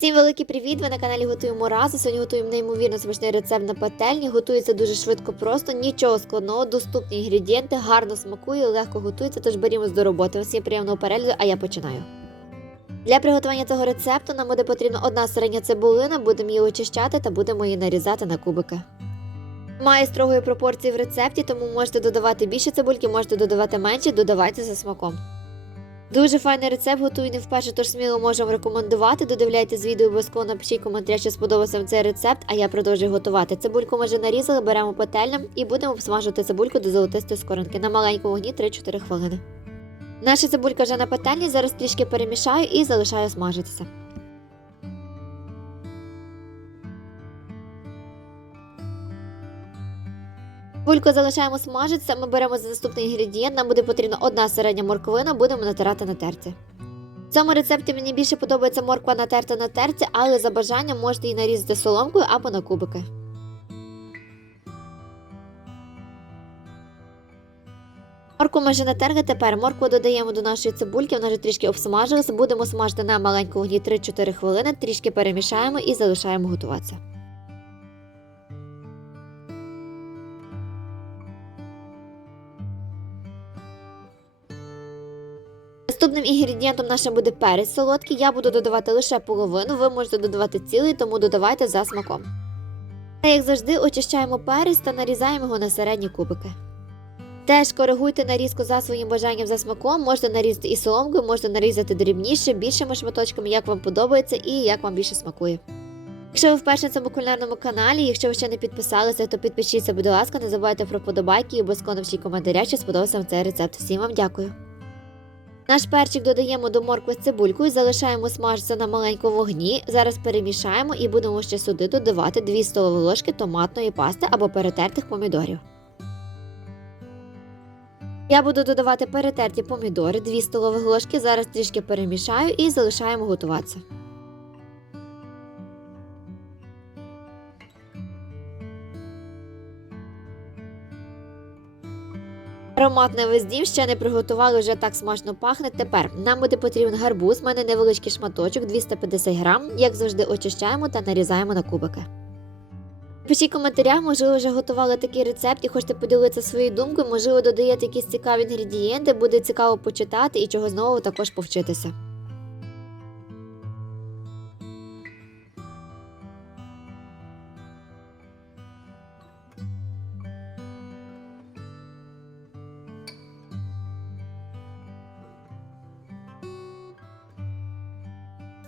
Всім великий привіт! Ви на каналі Готуємо разу. Сьогодні готуємо неймовірно смачний рецепт на пательні. Готується дуже швидко, просто нічого складного, доступні інгредієнти, гарно смакує, легко готується, тож берімось до роботи. Всім приємного перегляду, а я починаю. Для приготування цього рецепту нам буде потрібна одна середня цибулина, будемо її очищати та будемо її нарізати на кубики. Має строгої пропорції в рецепті, тому можете додавати більше цибульки, можете додавати менше, додавайте за смаком. Дуже файний рецепт, готую не вперше, тож сміло можемо рекомендувати. Додивляйтесь відео, обов'язково напишіть коментаря, що сподобався вам цей рецепт, а я продовжую готувати. Цибульку ми вже нарізали, беремо пательням і будемо обсмажувати цибульку до золотистої скоринки на маленькому вогні 3-4 хвилини. Наша цибулька вже на пательні, зараз трішки перемішаю і залишаю смажитися. Бульку залишаємо смажитися, ми беремо за наступний інгредієнт. Нам буде потрібна одна середня морковина, будемо натирати на терці. В цьому рецепті мені більше подобається морква натерта на терці, але за бажанням можете її нарізати соломкою або на кубики. Морку ми вже натерли, тепер моркву додаємо до нашої цибульки, вона вже трішки обсмажилася, будемо смажити на маленькому вогні 3-4 хвилини, трішки перемішаємо і залишаємо готуватися. Наступним інгредієнтом нашим буде перець солодкий. Я буду додавати лише половину, ви можете додавати цілий, тому додавайте за смаком. Та, як завжди, очищаємо перець та нарізаємо його на середні кубики. Теж коригуйте нарізку за своїм бажанням за смаком, можете нарізати і соломкою, можете нарізати дрібніше, більшими шматочками, як вам подобається і як вам більше смакує. Якщо ви вперше на цьому кулінарному каналі, якщо ви ще не підписалися, то підпишіться, будь ласка, не забувайте про подобайки і обов'язково напишіть коментаря, чи сподобався вам цей рецепт. Всім вам дякую! Наш перчик додаємо до моркви з цибулькою, залишаємо смажитися на маленькому вогні. Зараз перемішаємо і будемо ще сюди додавати 2 столові ложки томатної пасти або перетертих помідорів. Я буду додавати перетерті помідори 2 столові ложки. Зараз трішки перемішаю і залишаємо готуватися. Аромат на ще не приготували, вже так смачно пахне. Тепер нам буде потрібен гарбуз. У мене невеличкий шматочок 250 грам. Як завжди, очищаємо та нарізаємо на кубики. Пишіть в коментарях, можливо, вже готували такий рецепт і хочете поділитися своєю думкою, можливо, додаєте якісь цікаві інгредієнти, буде цікаво почитати і чого знову також повчитися.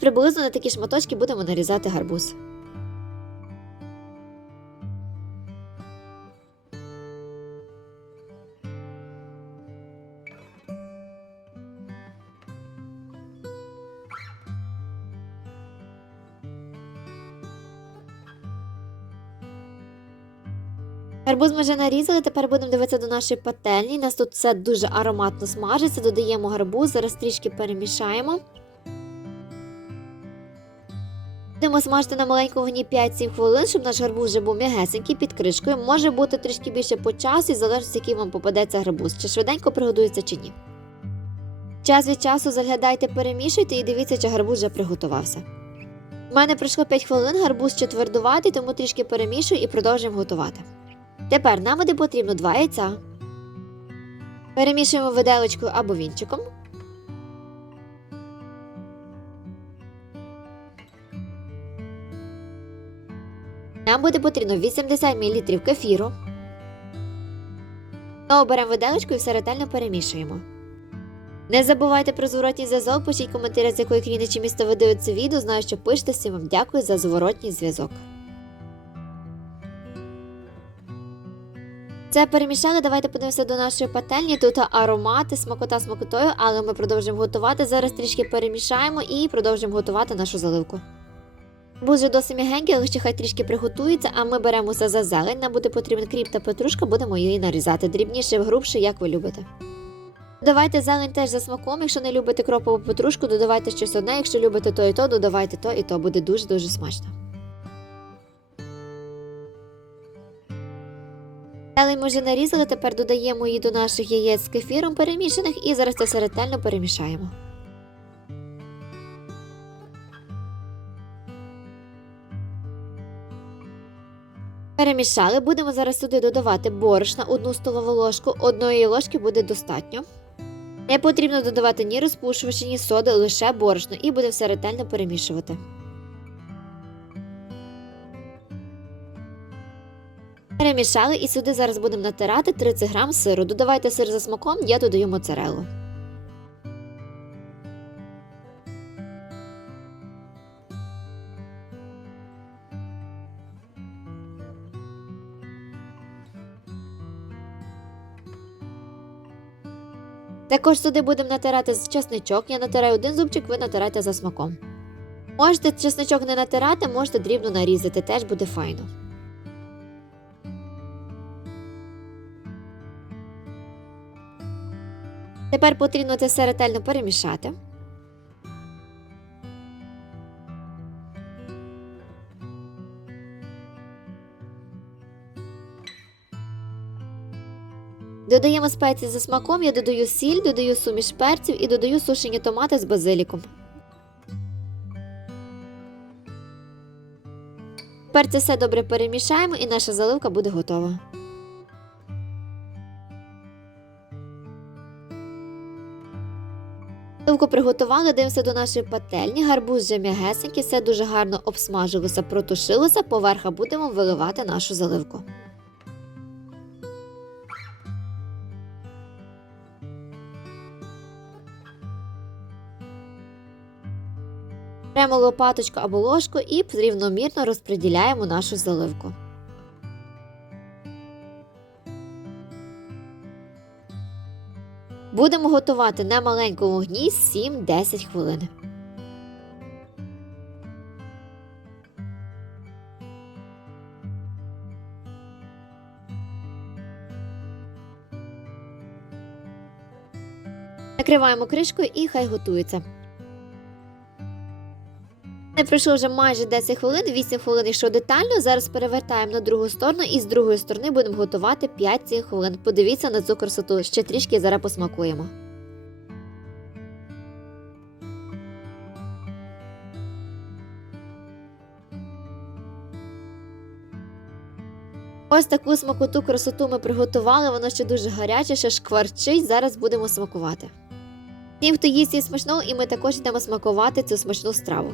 Приблизно на такі шматочки будемо нарізати гарбуз. Гарбуз ми вже нарізали, тепер будемо дивитися до нашої пательні. У нас тут все дуже ароматно смажиться. Додаємо гарбуз, зараз трішки перемішаємо. Будемо смажити на маленькому вогні 5-7 хвилин, щоб наш гарбуз вже був м'ягесенький під кришкою. Може бути трішки більше по часу, і залежить, який вам попадеться гарбуз, чи швиденько приготується чи ні. Час від часу заглядайте, перемішуйте і дивіться, чи гарбуз вже приготувався. У мене пройшло 5 хвилин, гарбуз ще твердуватий, тому трішки перемішую і продовжуємо готувати. Тепер нам буде потрібно 2 яйця. Перемішуємо виделочкою або вінчиком. Буде потрібно 80 мл кефіру. Знову беремо виделочку і все ретельно перемішуємо. Не забувайте про зворотній зв'язок, пишіть коментарі, з якої країни чи міста ви дивитеся відео. Знаю, що пишете, всім вам дякую за зворотній зв'язок. Це перемішали. Давайте подивимося до нашої пательні. Тут аромати, смакота смакотою, але ми продовжуємо готувати. Зараз трішки перемішаємо і продовжуємо готувати нашу заливку. Був вже досить м'ягенький, але ще хай трішки приготується, а ми беремося за зелень. Нам буде потрібен кріп та петрушка, будемо її нарізати дрібніше, грубше, як ви любите. Додавайте зелень теж за смаком. Якщо не любите кропову петрушку, додавайте щось одне. Якщо любите то і то, додавайте то і то буде дуже-дуже смачно. Зелень ми вже нарізали, тепер додаємо її до наших яєць з кефіром перемішаних і зараз це все ретельно перемішаємо. Перемішали, будемо зараз сюди додавати борошна, одну столову ложку, одної ложки буде достатньо. Не потрібно додавати ні розпушувачі, ні соди, лише борошно, і буде все ретельно перемішувати. Перемішали і сюди зараз будемо натирати 30 грам сиру. Додавайте сир за смаком, я додаю моцарелу. Також сюди будемо натирати чесничок. Я натираю один зубчик, ви натирайте за смаком. Можете чесничок не натирати, можете дрібно нарізати, теж буде файно. Тепер потрібно це все ретельно перемішати. Додаємо спеції за смаком, я додаю сіль, додаю суміш перців і додаю сушені томати з базиліком. Тепер це все добре перемішаємо і наша заливка буде готова. Заливку приготували, дивимося до нашої пательні. Гарбуз вже м'ягесенький, все дуже гарно обсмажилося, протушилося. Поверха будемо виливати нашу заливку. Беремо лопаточку або ложку і рівномірно розподіляємо нашу заливку. Будемо готувати на маленькому вогні 7-10 хвилин. Накриваємо кришкою і хай готується. Не пройшло вже майже 10 хвилин, 8 хвилин йшов детально. Зараз перевертаємо на другу сторону і з другої сторони будемо готувати 5-7 хвилин. Подивіться на цю красоту, ще трішки зараз посмакуємо. Ось таку смакоту красоту ми приготували, воно ще дуже гаряче, ще шкварчить. Зараз будемо смакувати. Тим, хто їсть її смачно, і ми також йдемо смакувати цю смачну страву.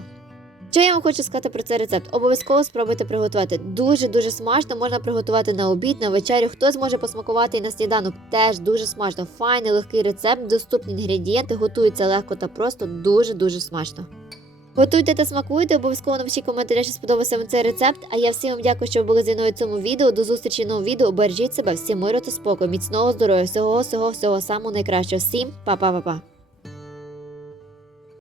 Що я вам хочу сказати про цей рецепт? Обов'язково спробуйте приготувати. Дуже-дуже смачно, можна приготувати на обід, на вечерю. Хто зможе посмакувати і на сніданок, теж дуже смачно. Файний, легкий рецепт, доступні інгредієнти, готується легко та просто дуже-дуже смачно. Готуйте та смакуйте, обов'язково напишіть коментарі, що сподобався вам цей рецепт. А я всім вам дякую, що ви були зі мною в цьому відео. До зустрічі в новому відео. Бережіть себе, всім миру та спокою, міцного здоров'я, всього, всього, всього самого найкращого. Всім па-па-па-па.